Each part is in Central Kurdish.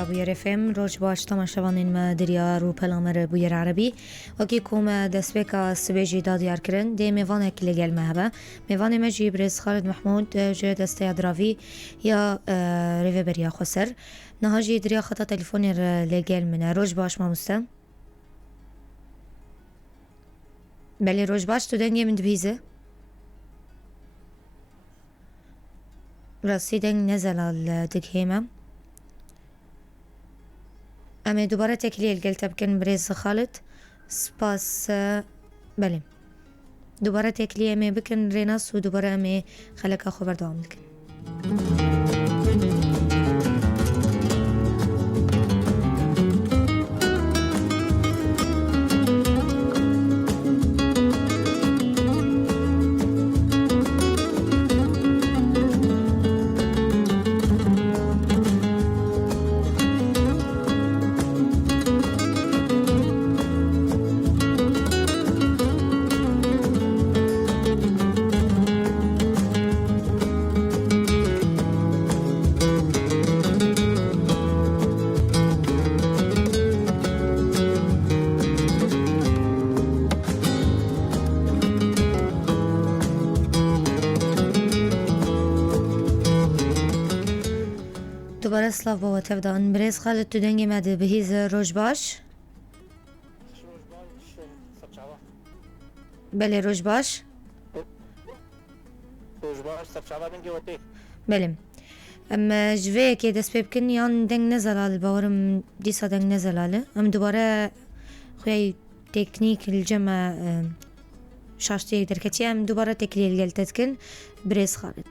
رادیویا بویر FM روز باش تماشاوانین ما دریا رو پلامر بویر عربی وکی کوم دسبکا سبیجی دادیار کرن دی میوانه که لگل مهبه میوانه مجی برز خالد محمود جه دسته ادراوی یا ریوه بریا خسر نهاجی دریا خطا تلفونی لگل منه روز باش ما مستم بله روز باش تو دنگی من دویزه راستی دنگ نزل الدقهيمة أمي دوباره تكليل قلت بكن بريز خالد سباس بله دوباره تكليل أمي بكن ريناس ودوباره أمي خلك أخو بردوام لكن دوباره سلاف بابا تبدأن بريز خالد تو دنگي مده بهيز روش باش بله روش باش سبچاوا دنگي وتي بله اما جوه که دست پی بکن یان دنگ نزلاله باورم دیسا دنگ نزلاله ام دوباره خوی تکنیک الجمع شاشتی درکتی ام دوباره تکلیل گلتت کن بريز خالد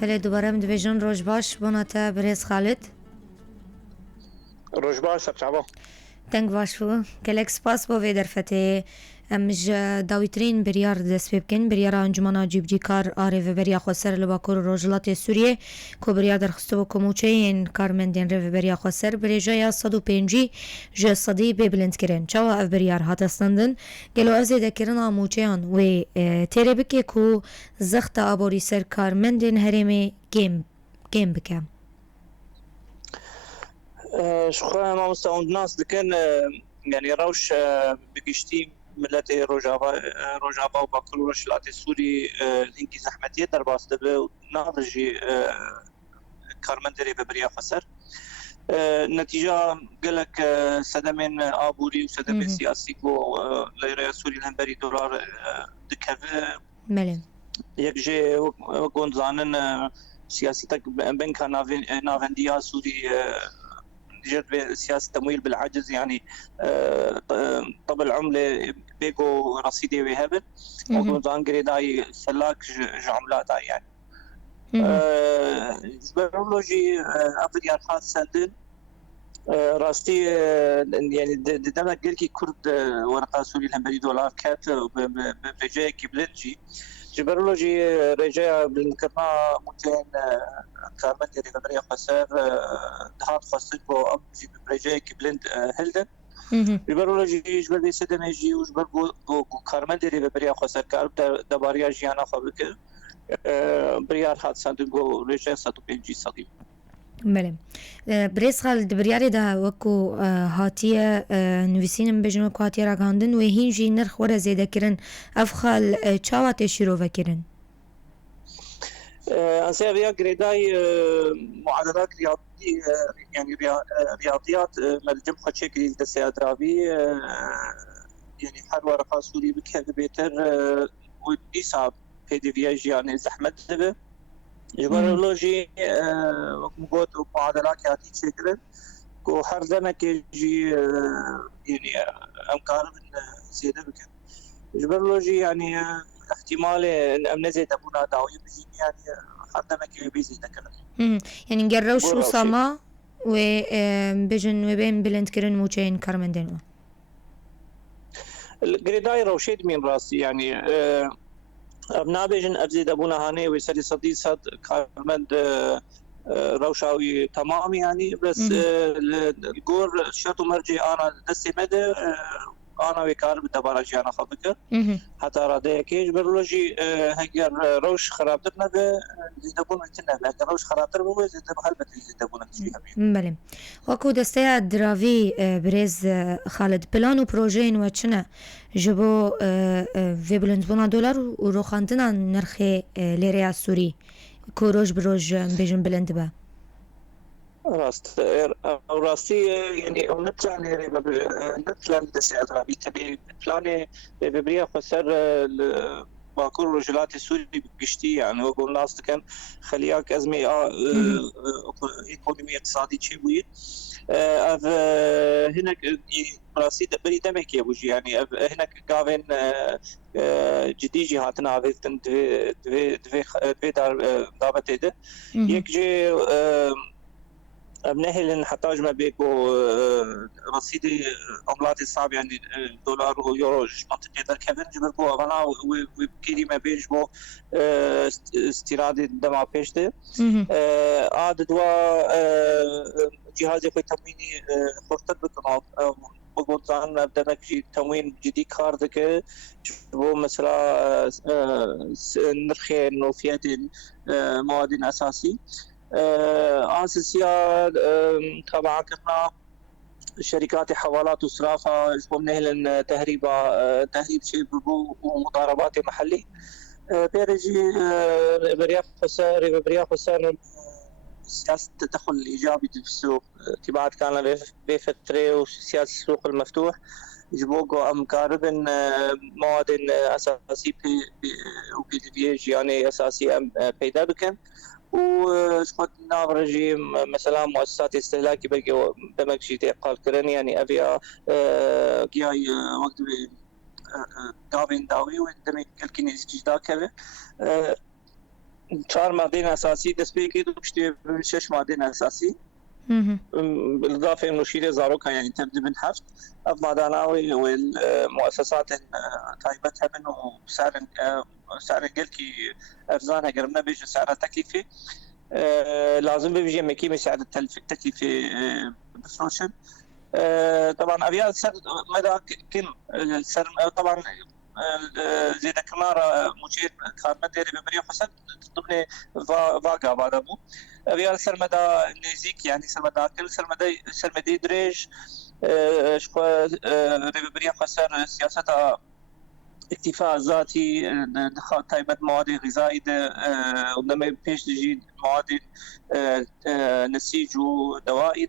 بله دوباره من دویجون روش باش بوناتا بريز خالد روش باش سبچاوا دنگ باش بو گلک سپاس بو ویدر فته امج داویترین بریار دست بکن بریار انجمن جیبجی کار آره و بریا خسر لباکور روجلات سوریه کو بریا در خستو کوموچه این کارمندین رو بریا خسر بریجای 105 ج صدی ببلند کرن چاو اف بریار هاتستندن گلو از دکرن اموچهان و تری بکی کو زخت ابوری سر کارمندین هرمی گیم بکم شكرا ما مستعود ناس لكن يعني روش بقشتي ملت روجافا وباكل ورشلات السوري هنكي زحمتية درباس دبي ناضجي كارمندري ببريا خسر نتيجة قالك سدمين آبوري وسدمين سياسي كو ليريا سوري الهمبري دولار دكافي ملم يكجي وكون زانن سياستك بنكا نافنديا سوري جد سياسة تمويل بالعجز يعني طب العملة بيجو رصيدي ويهبل وكون قريداي سلاك عملات يعني برولوجي أفريقيا خاص سندن راستي يعني دمك قلكي كرد ورقة سوري الهمبري دولار كات برجاء كبلنجي جبرولوجي رجاء بالكرنا متين كارمن ديري غبريا خسر دهات خسر بو أمجي برجاء كبلند هلدن جبرولوجي جبر بي سدمجي وجبر بو كارمن ديري غبريا خسر كارب دباريا جيانا خبرك بريار هات ساندنگو رجاء 105 صديق بله بريس خالد برياري ده وكو هاتيه نویسینم بجنو کو هاتيه راگاندن و هینجی نرخ ور زیاده کرن افخال چاوات شروع وکرن أنسى بيا جريداي معادلات رياضية يعني رياضيات ملجم خدشة جديد دسي أدرابي يعني حر ورقة سوري بكهذا بيتر ودي صعب في ديفياج يعني زحمة دبه جبرولوجي وقت معادلات ياتي شكل كو هر دمك يجي يعني امكار من زياده بكن جبرولوجي يعني احتمال ان امن زيد ابونا داوي بيجي يعني هر دمك يبي زيد كلام يعني نقروا شو صما و بيجن وبين بلند كرن موجين كارمندين الجريداي روشيد من راسي يعني ابنا بيجن ابزيد ابونا هاني ويسري صدي صد كارمند روشاوي تمام يعني بس الجور شرط مرجي انا دسي مدى انا وكار بالدبارجي انا خبك حتى رادي كيج برولوجي هجر روش خرابتنا زيدبون تنا روش خرابتر بو زيد بخلبت زيدبون بله وكو دسته دراوی برز خالد پلان و پروژه وچنه جبو في بلندبونا دولار و روخاندنا نرخ ليريا سوري كوروج بروج بيجن بلند با راستي يعني نطلع نطلع دسته دراوي تبي بلاني ببريا خسر باكور رجلات السوري بقشتي يعني هو الناس كان خلياك أزمة إيكونومي اقتصادي شيء ويد هناك راسي بري دمك يا بوجي يعني هناك قابن جدي جهاتنا عرفتن دو دابت ده يكجي بنهل نحتاج ما بيكو رصيدي عملات صعب يعني دولار ويورو منطقة در كفن جبركو أغنى وبكيدي ما بيج بو استيرادي دما بيشته عاد دوا جهازي خوي تمويني خورتر بكنا بقولتان بدنك تموين جدي كاردك بو مثلا نرخي نوفيات مواد أساسي اساسيا طبعا كنا شركات حوالات وصرافه اسمهم نهل تهريب شيء ومضاربات محلي بيرجي برياخ خسر سياسه التدخل الايجابي في السوق تبعت كان بفتره وسياسه السوق المفتوح جبوكو ام كاربن مواد اساسي وبي يعني اساسي بيدا بكن وشفت رجيم مثلا مؤسسات استهلاكي بقي دمكشي قال كرن يعني ابيا جاي وقت قابين داوي ودمك الكنيس جدا كذا چهار مادين اساسي دسبيكي دوشتي شش مادين اساسي بالاضافه انه شيء زاروكا يعني تبدي من حفت افماداناوي والمؤسسات تايبتها منه سعر قلكي ارزانها قربنا بيجي سعرها تكلفه لازم بيجي مكيمه سعر التكلفه بفروشن طبعا ابيات سر مدى كن السر طبعا زي ذكرنا مجير كان مدري بمريو حسن ضمن فاقا بعد ابو ابيات سر مدى نيزيك يعني سر مدى كل سر مدى دريج شكو ريبريا خسر سياستها اكتفاء ذاتي تايبت مواد غذائية ولما بيش تجي مواد نسيج ودوائي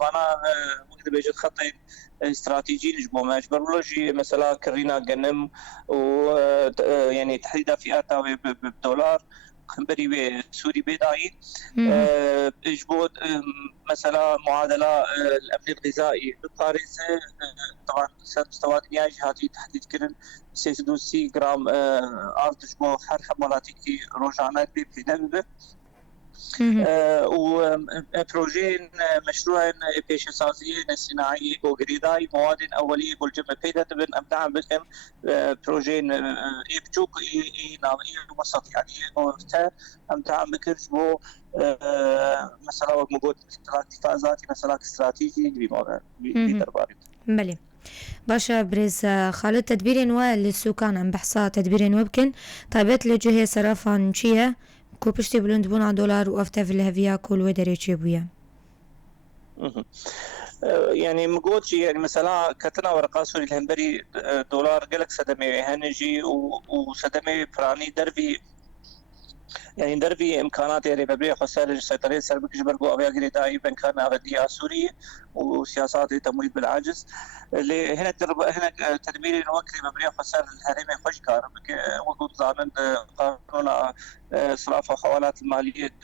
وانا وقت بيجي خطين استراتيجي نجمو مجبرولوجي مثلا كرينا جنم ويعني تحديدا فئاتها بالدولار خنبري سوري بيداي اجبود مثلا معادله الامن الغذائي بالطارز طبعا مستوى نهائي جهاتي تحديد كرن 36 جرام ارض جبو هر حملاتي روجانا بيدبه وبروجين مشروع بيش سازية صناعية وجريداي مواد أولية بالجملة بيدا تبن أبداع بكم بروجين يبجوك وسط يعني أبداع بكم جبو مثلا وجود اتفاقات مثلا استراتيجي بدرباري. بله. باشا برز خالد تدبير نوع للسكان عم بحصا تدبير وبكن طيبت لجهة صرافا شيء كوبشتي بلند بونا دولار وأفتف الهفيا كل ودري تشيبويا يعني مقود يعني مثلا كتنا ورقة سوري الهنبري دولار قلق سدمي هنجي وسدمي براني دربي يعني دربي امكانات يعني ببري خسائر السيطره سر بكجبر جو ابيا جريداي بين كان اغديا سوري وسياسات تمويل بالعجز اللي هنا هنا تدمير الوكري ببري خسائر الهرم خوش كار وقود زانن قانون صراف وخوالات الماليه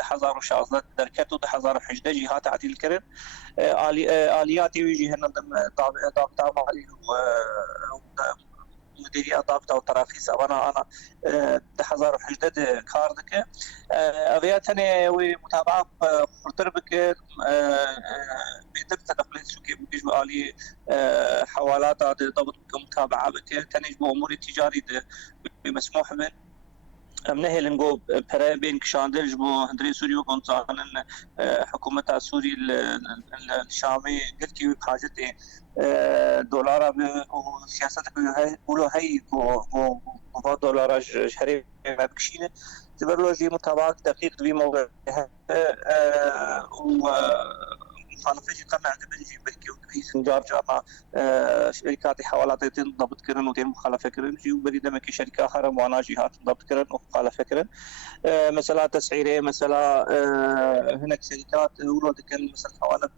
حزار وشازات دركتو حزار حجده جهات عديل كرن اليات يجي هنا ضابط مالي مديرية ضابطة وتراخيص أنا حزار حجدة كاردك أبياتني ومتابعة خرطربك بيدب تدخل سوكي بيجو علي حوالات ضبط متابعة بك تنجم أمور التجاري بمسموح من منهل نقول بين كشاندل جبو هندري سوريا كونتان حكومة سوري الشامي قلت كي حاجتي دولار وسياستك هي دولار شهري ما بكشينه تبرلوجي متابعة دقيق في موضوع مخالفة قمع دبلجي بلكي وكي سنجار جامع شركات حوالات تنضبط كرن وتين مخالفة كرن جيو بريد مكي شركة آخر موانا جهات تنضبط كرن ومخالفة كرن مثلا تسعيرية مثلا هناك شركات ورود كان مثلا حوالي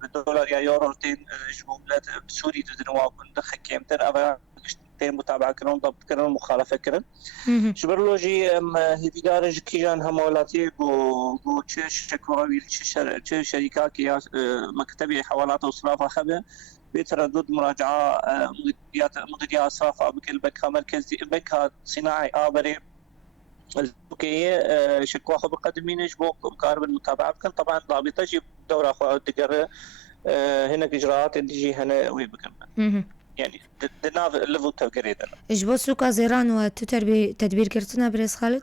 بالدولار يا يورو تين جملات بسوري تدنوا ندخل كيمتر أبا تين متابعة كرن ضبط كرن مخالفة كرن شبرلوجي هيفيدارج كيجان همولاتي بو تشيش شكواوي تشيش شركات كيا مكتبي حوالات وصرافة خبه بتردد مراجعة مديرية صرافة بكل بكها مركزي بكها صناعي آبري التركية شكوى خبر قدمين جبو مقارب المتابعة بكن طبعا ضابطة جيب دورة أخوة تقرر هنا إجراءات تجي هنا ويبكن يعني دناف لفو تقريبا إجبو سوكا زيران وتدبير كرتنا بريس خالد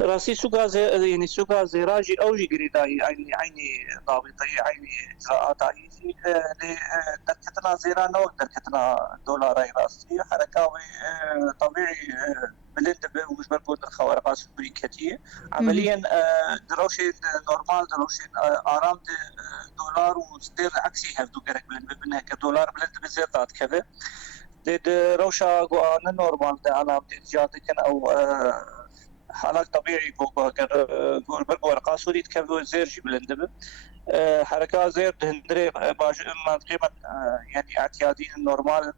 راسي سوكا يعني سوكا زيراجي أوجي قريداي عيني ضابطة عيني إجراءات عيني دركتنا زيران أو دركتنا دولار راسي حركاوي طبيعي بلند وش بنقول الخوارق سوري كتير عمليا دروشي نورمال دروشي آرام دولار وستير عكسي هفدو قرق بلند ببنها كدولار بلند بزيطات كذا روشا قوانا نورمال ده علام تجاتي كان أو حالات طبيعي قول برقو ورقا سوري تكفو زير جي بلند حركات زير دهندري ما تقريبا يعني اعتيادين النورمال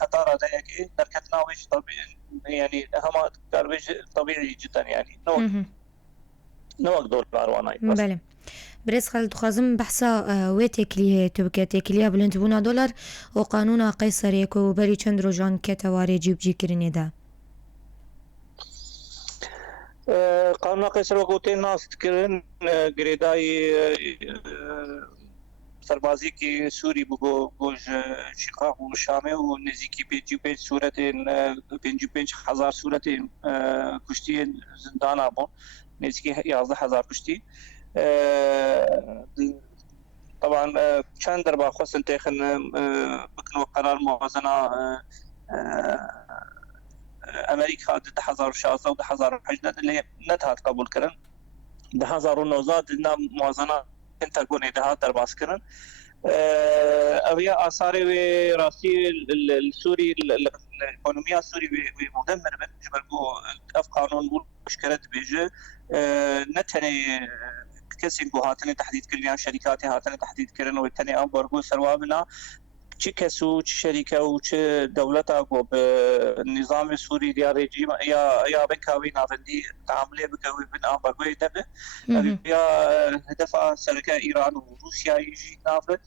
خطارة دايك دركتنا ويش طبيعي يعني هم كاربيج طبيعي جدا يعني نوك دولار وانا بله بريس خالد خازم بحثا ويتكليه تبكتكليه بلند بونا دولار وقانون قيصر يكو بري چند روجان كتواري جيب جي كرني ده قانون قيصر وقوتين ناس تكرن قريداي سربازی سوری بگو گوش شقاق و شامه و نزدیکی 55 صورت 55,000 صورت کشتی زندان آبون نزدیکی 11,000 کشتی طبعا چند دربا خواستن تاخن بکنو قرار موازنه امریکا 2016 و 2018 اللي نتهات قبول كرن 2019 دنا موازنه انتاغوني ده درباس كرن اويا اثار راسي السوري الايكونوميا السوري مدمر بالنسبه اف قانون مشكله بيجي نتني كسي هاتني تحديد كل شركات هاتني تحديد كرن وتني امبرغو سروابنا چه کسو چه شرکه و چه دولت اگو به نظام سوری یا رژیم یا بکاوی نافندی تعامله بکاوی بین آبگوی دبه یا هدف شرکه ایران و روسیا یجی نافه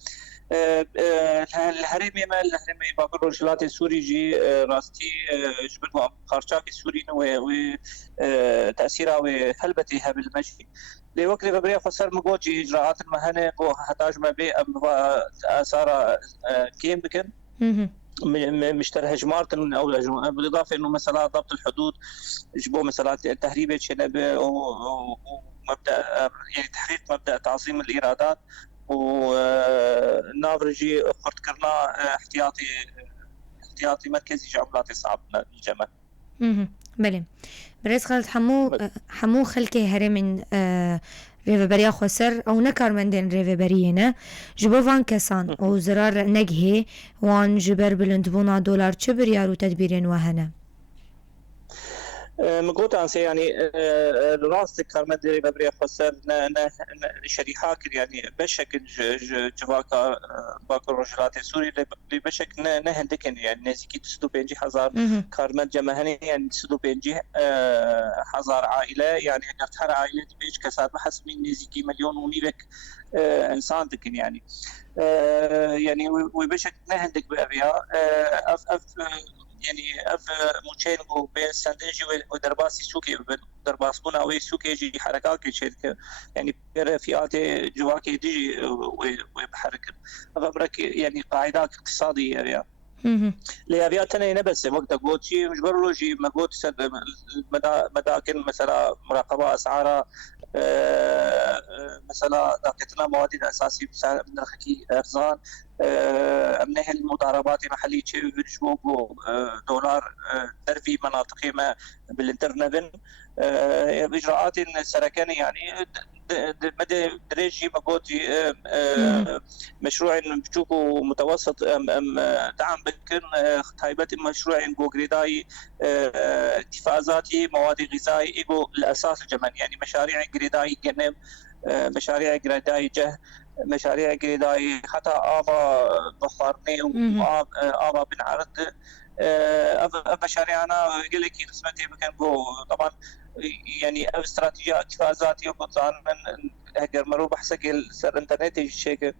الهرمي ما الهرمي باقي الرجلات سوري جي راستي جبل خارجاك سوري و تأثيرها وهلبتها بالمجي لوقت ببريا خسر مقوجي إجراءات المهنة وحتاج ما بي أثار كيم بكن مشتري هجمارتن أو بالإضافة إنه مثلا ضبط الحدود جبوا مثلا تهريب شنبه ومبدأ يعني تحقيق مبدأ تعظيم الإيرادات ونافرجي قرت كرنا احتياطي مركزي جعملاتي صعب الجمل بله بريس خالد حمو خلكي هري من ريفبريا خسر او نكار مندين ريفبرينا جبو فان كسان او زرار نجهي وان جبر بلندبونا دولار چبر يارو تدبيرين وهنا مقوت أنسى يعني راست كارمد ببريا خسر شريحة يعني بشكل جواكا باكو رجلات سوري بشكل نهندكن يعني نزيكي تسدو بينجي هزار كارمد جماهني يعني تسدو بينجي هزار عائلة يعني نفتحر عائلة بيج كساد بحسب من نزيكي مليون ونيبك إنسان دكن يعني يعني وبشكل نهندك بأبيها أف يعني اف موچين بو بين سندجي ودرباسي سوكي درباس بونا وي سوكي جي حركات كشركه يعني فئات جواكي دي وبحركه فبرك يعني قاعدات اقتصاديه يعني ليابياتنا نبس وقت قوتشي مش برولوجي ما قوت مداكن مثلا مراقبه اسعارها مثلا داكتنا مواد الاساسي من رخكي ارزان امنه المضاربات المحليه شيء بيجمو دولار درفي مناطق ما بالانترنت اجراءات سركانه يعني مدى دريجي مقوتي مشروع بجوكو متوسط دعم بكن خطايبة مشروع جريداي اتفازاتي مواد غذائي إيجو الأساس الجمال يعني مشاريع جريداي جنب مشاريع جريداي جه مشاريع جريداي حتى آبا بخارني وآبا بن عرض مشاريعنا قال لك قسمتي بكن طبعا يعني استراتيجية اتفازاتي وبطلان من هجر مرو بحسك سر انترنت الشيء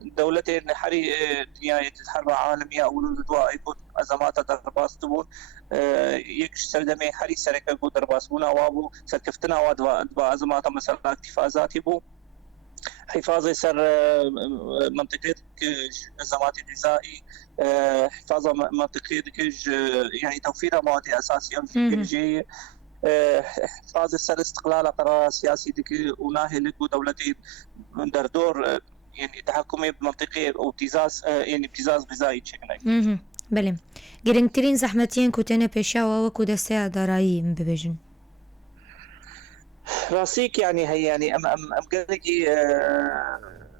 دولتين حري يعني تتحرب عالمية أو الدواء يكون أزمات درباس تبون يكش سردمي حري سرقة يكون درباس بونا وابو سركفتنا ودواء أزمات مثلا اكتفازات يبو حفاظ سر منطقة أزمات الغذائي حفاظ منطقة يعني توفير مواد أساسية في حفاظ سر استقلال قرار سياسي دك وناهي لك دولتين در دور يعني تحكمي بمنطقه او ابتزاز يعني ابتزاز غذائي بشكل بله گرنگترین زحمتین کوتنه پیشاوه وکو دسته دارایی ببیجن راسيك يعني هي يعني ام قالكي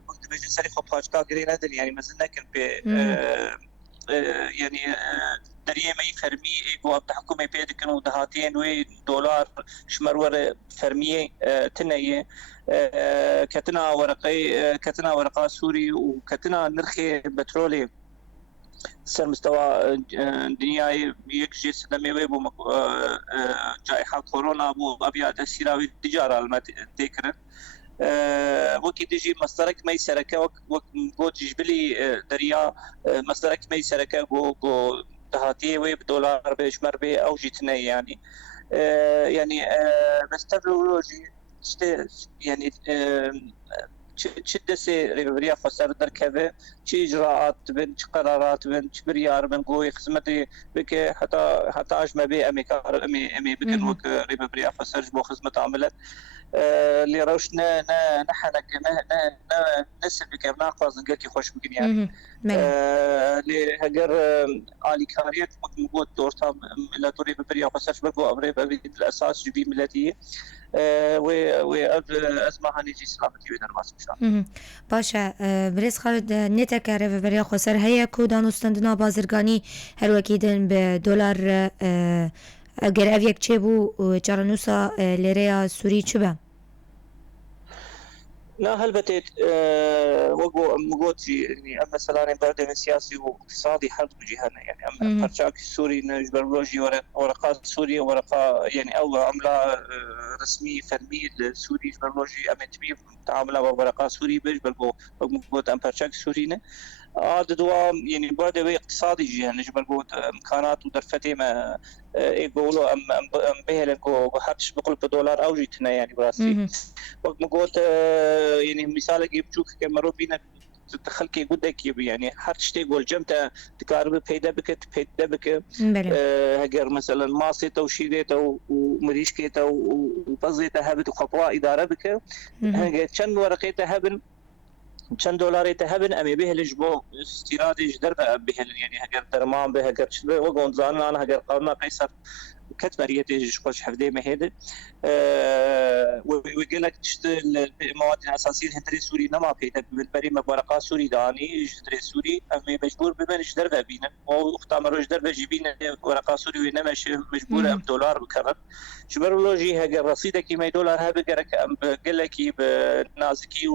وقت بيجي سري خو باجكا قرينا دل يعني مازلنا كان ب يعني دريه مي فرمي ايجو تحكمي بيدكن ودهاتين وي دولار شمرور فرمي تنيه كتنا ورقه سوري وكتنا نرخي بترولي سر مستوى دنياي يكجي سلمي ويبو جائحة كورونا ابو ابيات السيراوي التجارة المتذكر وكي تجي مصدرك مي سركه وكو تجبلي دريا مصدرك مي سركه جو تهاتي وي بدولار بشمر بي او جيتنا يعني يعني بس تبلولوجي يعني شدسي ريبريا خسر دركبه شي اجراءات بن قرارات بن بريار بن قوي خدمتي بك حتى اجمع بي اميكار امي بكن وك ريبريا خسر بو خدمه عملت اللي روشنا نحنك نسب بك ناقص نقلكي خوش بكن يعني اللي هجر علي كاريت موجود دورتا لا تريد بريا خسر بكو ابري بالاساس جبي ملتي وأزمة هنيجي سلامتي ويدر باس مشان باشا بريس خالد نتك ريف بريا خسر هيا كودان استندنا بازرگاني هر وكيدن بدولار اگر اويك چبو چارنوسا ليريا سوري چبا لا هلبتت وقو مقوتي يعني أما سلاني بعد سياسي واقتصادي حرب جهنا يعني أما برشاك السوري نجبرلوجي ورقات سوريا ورقة يعني أو عملة رسمي فرمي السوري جبرلوجي أما تبي تعاملها بورقات سوري بجبرلو مقوت أما برشاك سورينا هذا دوا يعني بعد اقتصادي جهة نجبرلو إمكانات ودرفتي ما يقولوا ام بهلن كو حدش بقول بدولار او جيتنا يعني براسي وقت ما قلت يعني مثال يبجوك كمرو بينا تخلكي قدك يعني حدش تقول جمتا تقارب بيدا بك هجر مثلا ماسيتا وشيديتا ومريشكيتا وبزيتا هبت وخطوة إدارة بك هجر كان ورقيتا هبن چند دلاری تهبن امی به لجبو استیرادش در به يعني هجر درمان به هجر شده و گونزان آن هجر قرنا قیصر كتبرية خوش حفدي مهيد ويقول لك المواد الأساسية الهندري سوري نما بيدا بالبري مبارقة سوري داني جدري سوري أمي مجبور بمن جدر بينا واختامرو جدر بجيبين ورقة سوري وإنما مجبور أم دولار بكرم شبرولوجي هاجر رصيدة كيما دولار ها بقرك أم بقول لك بنازكي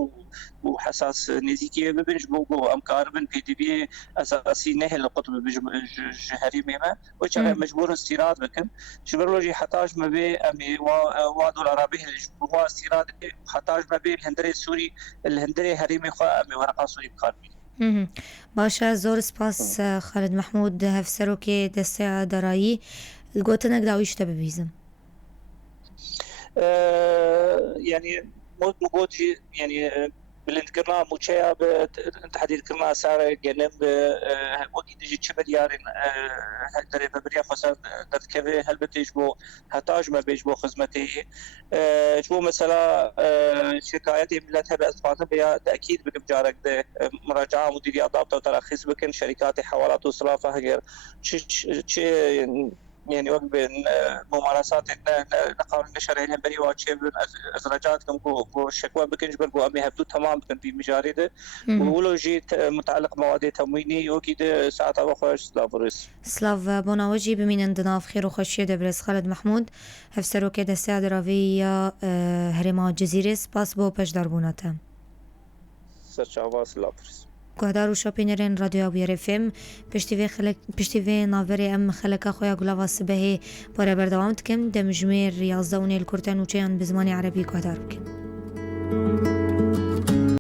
وحساس نزيكي ببنج بوجو أم كاربن بي دي بي أساسي نهل القطب جهري مهما وشغل مجبور استيراد بكم شبرولوجي حتاج ما بي أمي ودولار به الجبوا استيراد حتاج ما بي الهندري السوري الهندري هريمي خا أمي ورقة سوري بكاربي باشا زور سپاس خالد محمود هفسروکی دسته درایی الگوتنك داویش تببیزم يعني موجود يعني بلند كرنا موشيا تحديد كرنا صار جنب وقت يجي شبه يارين هالدري ببريا خسر تذكره هل بتجبو هتاج ما بيجبو خدمته شو مثلا شكايات ملتها بأسفارها بيا تأكيد بكم جارك ده مراجعة مديرية ضابطة وتراخيص بكن شركات حوالات وصرافة غير يعني وقت بين ممارسات نقارن نشر لهم بري واتشيب ازرجات كم كو شكوى بكنج برغو امي هبدو تمام كن في مجارده ولو جيت متعلق مواد تمويني وكيد ساعات اخرج سلافوريس سلاف بوناوجي بمين اندناف خير وخشيه دبرس خالد محمود هفسرو كده سعد راوية هرما جزيرة سپاس بو پش دربوناته سرچاوا سلافوريس گهدار و شاپینرین رادیو بیر فم پشتی و ناوری ام خلقا خویا گلاوا سبه پاره بردوام تکم دمجمیر 11 الکورتن و چیان بزمانی عربی گهدار بکن